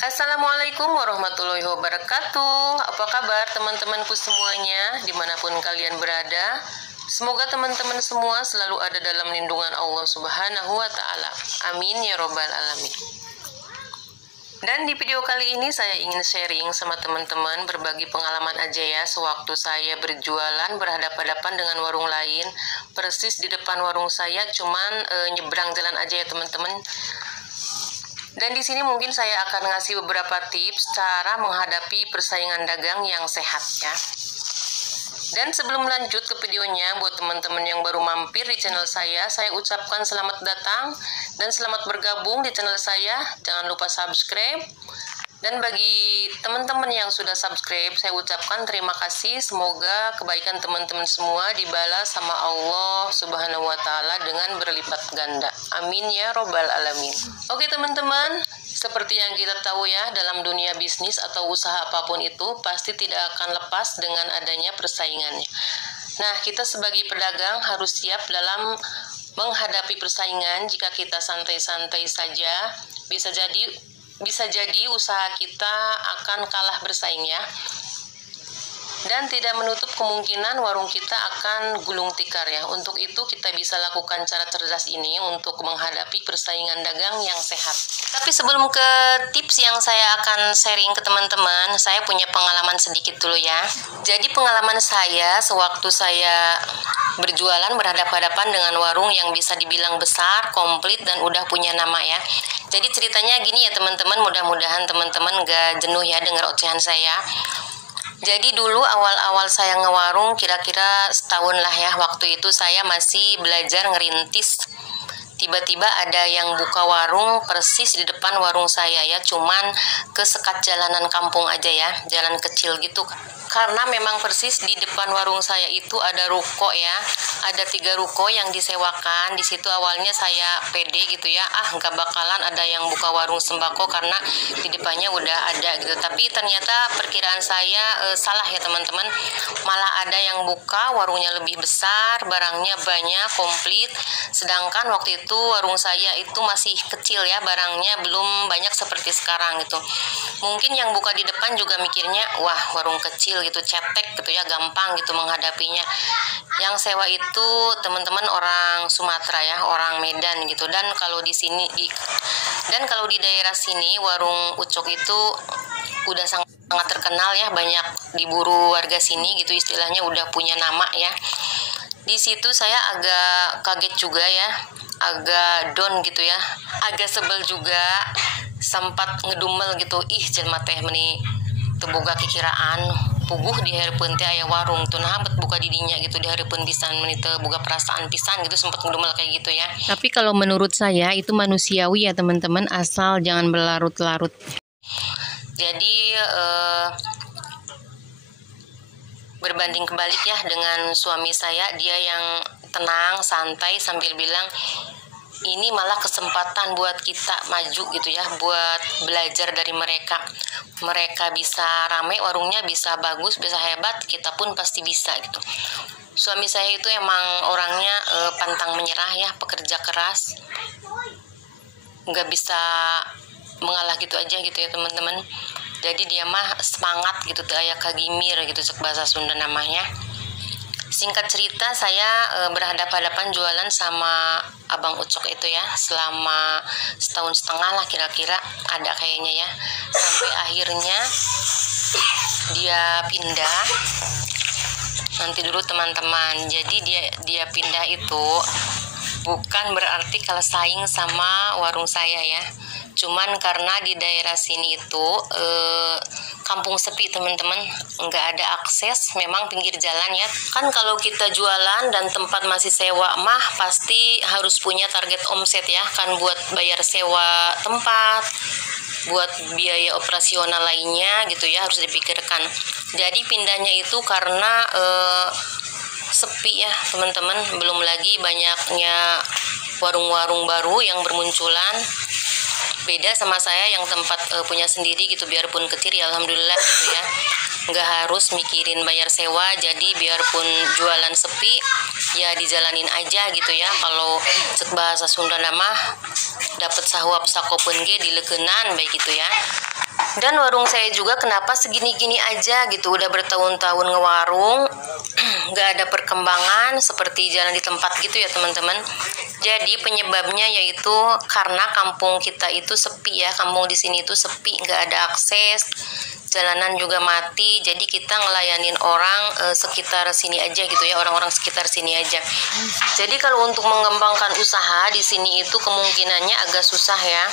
Assalamualaikum warahmatullahi wabarakatuh. Apa kabar teman-temanku semuanya dimanapun kalian berada? Semoga teman-teman semua selalu ada dalam lindungan Allah Subhanahu wa Ta'ala. Amin ya Robbal 'Alamin. Dan di video kali ini saya ingin sharing sama teman-teman berbagi pengalaman aja ya, sewaktu saya berjualan berhadapan-hadapan dengan warung lain, persis di depan warung saya, cuman nyebrang jalan aja ya teman-teman. Dan di sini mungkin saya akan ngasih beberapa tips cara menghadapi persaingan dagang yang sehat ya. Dan sebelum lanjut ke videonya, buat teman-teman yang baru mampir di channel saya ucapkan selamat datang dan selamat bergabung di channel saya. Jangan lupa subscribe. Dan bagi teman-teman yang sudah subscribe, saya ucapkan terima kasih. Semoga kebaikan teman-teman semua dibalas sama Allah Subhanahu wa Ta'ala dengan berlipat ganda. Amin ya Robbal 'Alamin. Oke teman-teman, seperti yang kita tahu ya, dalam dunia bisnis atau usaha apapun itu pasti tidak akan lepas dengan adanya persaingannya. Nah, kita sebagai pedagang harus siap dalam menghadapi persaingan. Jika kita santai-santai saja, bisa jadi usaha kita akan kalah bersaing ya. Dan tidak menutup kemungkinan warung kita akan gulung tikar ya. Untuk itu kita bisa lakukan cara cerdas ini untuk menghadapi persaingan dagang yang sehat. Tapi sebelum ke tips yang saya akan sharing ke teman-teman, saya punya pengalaman sedikit dulu ya. Jadi pengalaman saya sewaktu saya berjualan berhadapan-hadapan dengan warung yang bisa dibilang besar, komplit, dan udah punya nama ya. Jadi ceritanya gini ya teman-teman, mudah-mudahan teman-teman gak jenuh ya dengar ocehan saya. Jadi dulu awal-awal saya ngewarung kira-kira setahun lah ya, waktu itu saya masih belajar ngerintis. Tiba-tiba ada yang buka warung persis di depan warung saya ya, cuman ke sekat jalanan kampung aja ya, jalan kecil gitu. Karena memang persis di depan warung saya itu ada ruko ya, ada 3 ruko yang disewakan. Di situ awalnya saya pede gitu ya, nggak bakalan ada yang buka warung sembako karena di depannya udah ada gitu. Tapi ternyata perkiraan saya salah ya teman-teman, malah ada yang buka, warungnya lebih besar, barangnya banyak, komplit. Sedangkan waktu itu warung saya itu masih kecil ya, barangnya belum banyak seperti sekarang gitu. Mungkin yang buka di depan juga mikirnya, wah warung kecil gitu, cetek gitu ya, gampang gitu menghadapinya. Yang sewa itu teman-teman orang Sumatera ya, orang Medan gitu. Dan kalau di daerah sini warung Ucok itu udah sangat terkenal ya, banyak diburu warga sini gitu, istilahnya udah punya nama ya. Di situ saya agak kaget juga ya, agak down gitu ya, agak sebel juga, sempat ngedumel gitu, jelema teh meni teu boga kikiraan puguh di hareupeun teh aya warung tuh, nah bet buka didinya gitu di hareupeun pisan, meni teu boga perasaan pisan gitu, sempat ngedumel kayak gitu ya. Tapi kalau menurut saya itu manusiawi ya teman-teman, asal jangan berlarut-larut. Jadi berbanding kebalik ya dengan suami saya, dia yang tenang, santai sambil bilang, ini malah kesempatan buat kita maju gitu ya, buat belajar dari mereka. Mereka bisa rame, warungnya bisa bagus, bisa hebat, kita pun pasti bisa gitu. Suami saya itu emang orangnya pantang menyerah ya, pekerja keras, nggak bisa mengalah gitu aja gitu ya teman-teman. Jadi dia mah semangat gitu tuh, aya kagimir gitu cek bahasa Sunda namanya. Singkat cerita, saya berhadapan-hadapan jualan sama Abang Ucok itu ya, selama setahun setengah lah kira-kira ada kayaknya ya. Sampai akhirnya dia pindah. Nanti dulu teman-teman, jadi dia pindah itu bukan berarti kalah saing sama warung saya ya. Cuman karena di daerah sini itu kampung sepi teman-teman, nggak ada akses, memang pinggir jalan ya. Kan kalau kita jualan dan tempat masih sewa mah pasti harus punya target omset ya, kan buat bayar sewa tempat, buat biaya operasional lainnya gitu ya, harus dipikirkan. Jadi pindahnya itu karena sepi ya teman-teman, belum lagi banyaknya warung-warung baru yang bermunculan. Beda sama saya yang tempat punya sendiri gitu, biarpun kecil ya alhamdulillah gitu ya, nggak harus mikirin bayar sewa. Jadi biarpun jualan sepi ya dijalanin aja gitu ya. Kalau cek bahasa Sunda nama dapat sahuap sakopeun ge dileukeunnan baik gitu ya. Dan warung saya juga kenapa segini-gini aja gitu, udah bertahun-tahun ngewarung, nggak ada perkembangan seperti jalan di tempat gitu ya teman-teman. Jadi penyebabnya yaitu karena kampung kita itu sepi ya, kampung di sini itu sepi, nggak ada akses, jalanan juga mati, jadi kita ngelayanin orang sekitar sini aja gitu ya, orang-orang sekitar sini aja. Jadi kalau untuk mengembangkan usaha di sini itu kemungkinannya agak susah ya.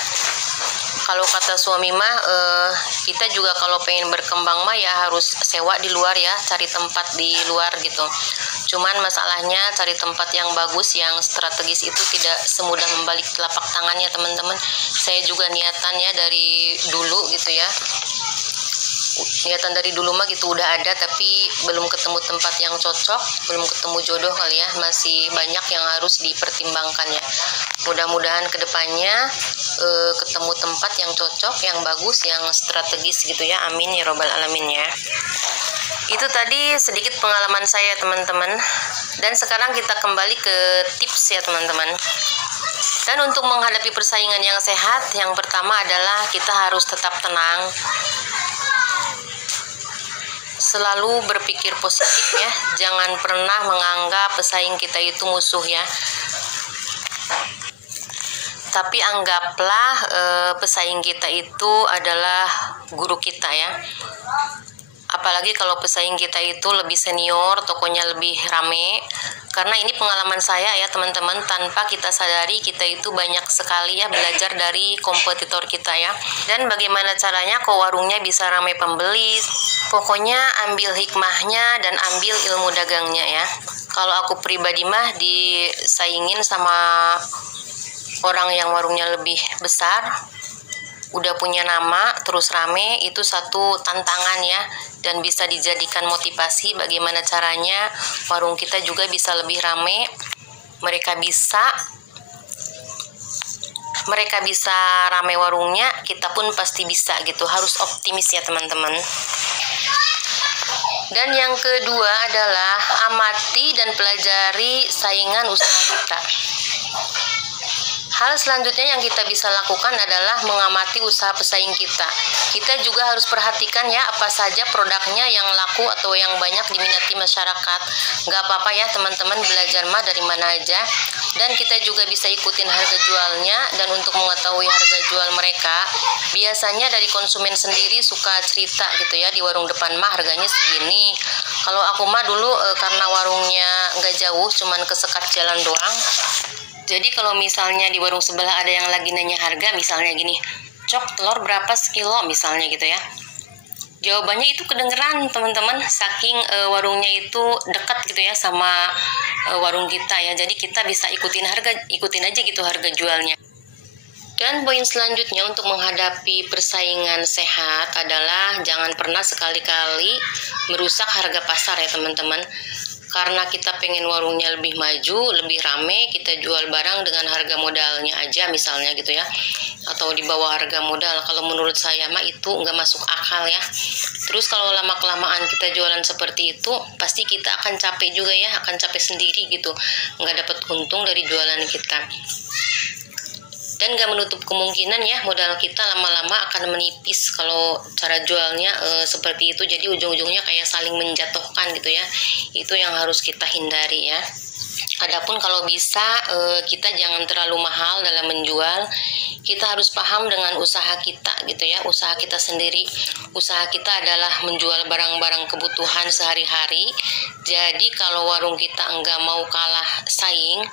Kalau kata suami mah kita juga kalau pengen berkembang mah ya harus sewa di luar ya, cari tempat di luar gitu. Cuman masalahnya cari tempat yang bagus, yang strategis itu tidak semudah membalik telapak tangannya teman-teman. Saya juga niatan ya dari dulu gitu ya. Niatan dari dulu mah gitu udah ada, tapi belum ketemu tempat yang cocok, belum ketemu jodoh kali ya, masih banyak yang harus dipertimbangkan ya. Mudah-mudahan kedepannya ketemu tempat yang cocok, yang bagus, yang strategis gitu ya, amin ya robbal alamin ya. Itu tadi sedikit pengalaman saya teman-teman, dan sekarang kita kembali ke tips ya teman-teman. Dan untuk menghadapi persaingan yang sehat, yang pertama adalah kita harus tetap tenang, selalu berpikir positif ya, jangan pernah menganggap pesaing kita itu musuh ya, tapi anggaplah pesaing kita itu adalah guru kita ya. Apalagi kalau pesaing kita itu lebih senior, tokonya lebih rame. Karena ini pengalaman saya ya teman-teman, tanpa kita sadari kita itu banyak sekali ya belajar dari kompetitor kita ya. Dan bagaimana caranya kok warungnya bisa ramai pembeli. Pokoknya ambil hikmahnya dan ambil ilmu dagangnya ya. Kalau aku pribadi mah disaingin sama orang yang warungnya lebih besar, udah punya nama, terus rame, itu satu tantangan ya, dan bisa dijadikan motivasi bagaimana caranya warung kita juga bisa lebih rame. Mereka bisa rame warungnya, kita pun pasti bisa gitu. Harus optimis ya teman-teman. Dan yang kedua adalah amati dan pelajari saingan usaha kita. Hal selanjutnya yang kita bisa lakukan adalah mengamati usaha pesaing kita. Kita juga harus perhatikan ya apa saja produknya yang laku atau yang banyak diminati masyarakat. Gak apa-apa ya teman-teman, belajar mah dari mana aja. Dan kita juga bisa ikutin harga jualnya. Dan untuk mengetahui harga jual mereka, biasanya dari konsumen sendiri suka cerita gitu ya, di warung depan mah harganya segini. Kalau aku mah dulu karena warungnya gak jauh, cuman kesekat jalan doang. Jadi kalau misalnya di warung sebelah ada yang lagi nanya harga, misalnya gini, "Cok, telur berapa sekilo?" misalnya gitu ya. Jawabannya itu kedengeran teman-teman, saking warungnya itu dekat gitu ya sama warung kita ya. Jadi kita bisa ikutin aja gitu harga jualnya. Dan poin selanjutnya untuk menghadapi persaingan sehat adalah jangan pernah sekali-kali merusak harga pasar ya teman-teman. Karena kita pengen warungnya lebih maju, lebih rame, kita jual barang dengan harga modalnya aja misalnya gitu ya, atau di bawah harga modal. Kalau menurut saya mah itu nggak masuk akal ya. Terus kalau lama-kelamaan kita jualan seperti itu, pasti kita akan capek juga ya, akan capek sendiri gitu, nggak dapat untung dari jualan kita. Dan gak menutup kemungkinan ya modal kita lama-lama akan menipis kalau cara jualnya seperti itu. Jadi ujung-ujungnya kayak saling menjatuhkan gitu ya. Itu yang harus kita hindari ya. Adapun kalau bisa kita jangan terlalu mahal dalam menjual. Kita harus paham dengan usaha kita gitu ya, usaha kita sendiri. Usaha kita adalah menjual barang-barang kebutuhan sehari-hari. Jadi kalau warung kita enggak mau kalah saing,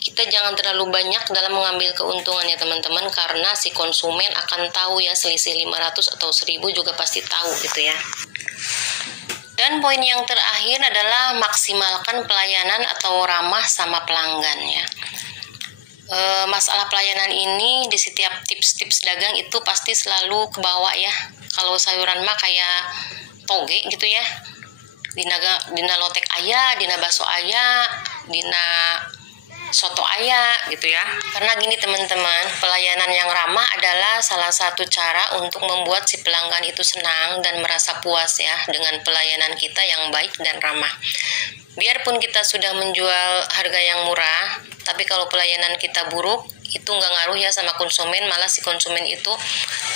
kita jangan terlalu banyak dalam mengambil keuntungan ya teman-teman, karena si konsumen akan tahu ya, selisih 500 atau 1000 juga pasti tahu gitu ya. Dan poin yang terakhir adalah maksimalkan pelayanan atau ramah sama pelanggan ya. Masalah pelayanan ini di setiap tips-tips dagang itu pasti selalu ke bawah ya. Kalau sayuran mah kayak toge gitu ya. Dina lotek aya, dina baso aya, dina soto aya gitu ya. Karena gini teman-teman, pelayanan yang ramah adalah salah satu cara untuk membuat si pelanggan itu senang dan merasa puas ya dengan pelayanan kita yang baik dan ramah. Biarpun kita sudah menjual harga yang murah, tapi kalau pelayanan kita buruk, itu nggak ngaruh ya sama konsumen, malah si konsumen itu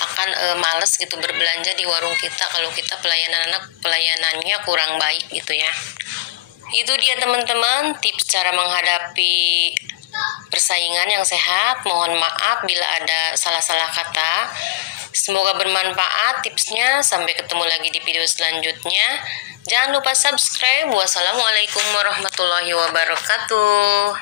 akan males gitu berbelanja di warung kita kalau kita pelayanannya kurang baik gitu ya. Itu dia teman-teman tips cara menghadapi persaingan yang sehat. Mohon maaf bila ada salah-salah kata. Semoga bermanfaat tipsnya. Sampai ketemu lagi di video selanjutnya. Jangan lupa subscribe. Wassalamualaikum warahmatullahi wabarakatuh.